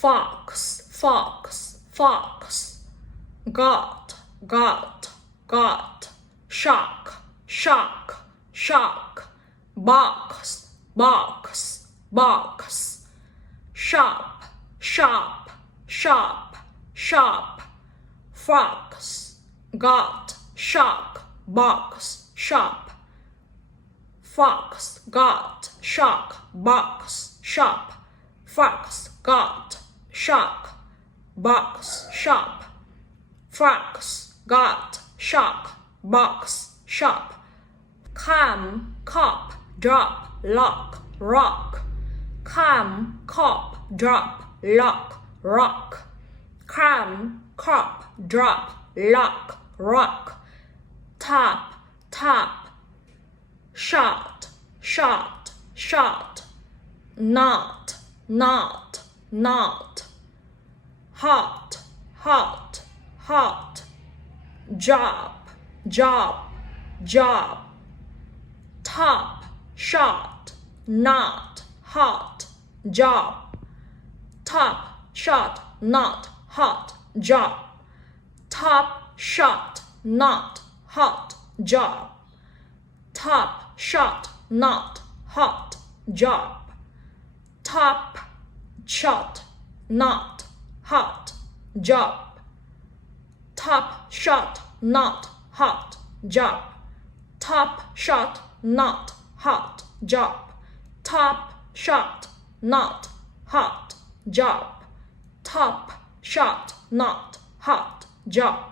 fox, fox, fox, got, got, got, shock, shock, shock, box, box, box, shop, shop, shop, shop, fox, got, shock, box, shop, fox, got, shock, box, shop, fox, got, shock, box, shop, fox, got, shock, box, shop, come, cop, drop, lock, rock, come, cop, drop, lock, rock, come, cop, drop, lock, rock, top, top, shot, shot, shot, knot, knot, knot, hot, hot, hot, job, job, job, top, shot, knot, hot, job, top, shot, knot, hot, job, top, shot, knot, hot, job, top, shot, knot, hot, job, top, shot, knot, hot, job, top, shot, knot, hot, job, top, shot, knot, hot, job, top, shot, knot, hot, job, top, shot, knot, hot, job.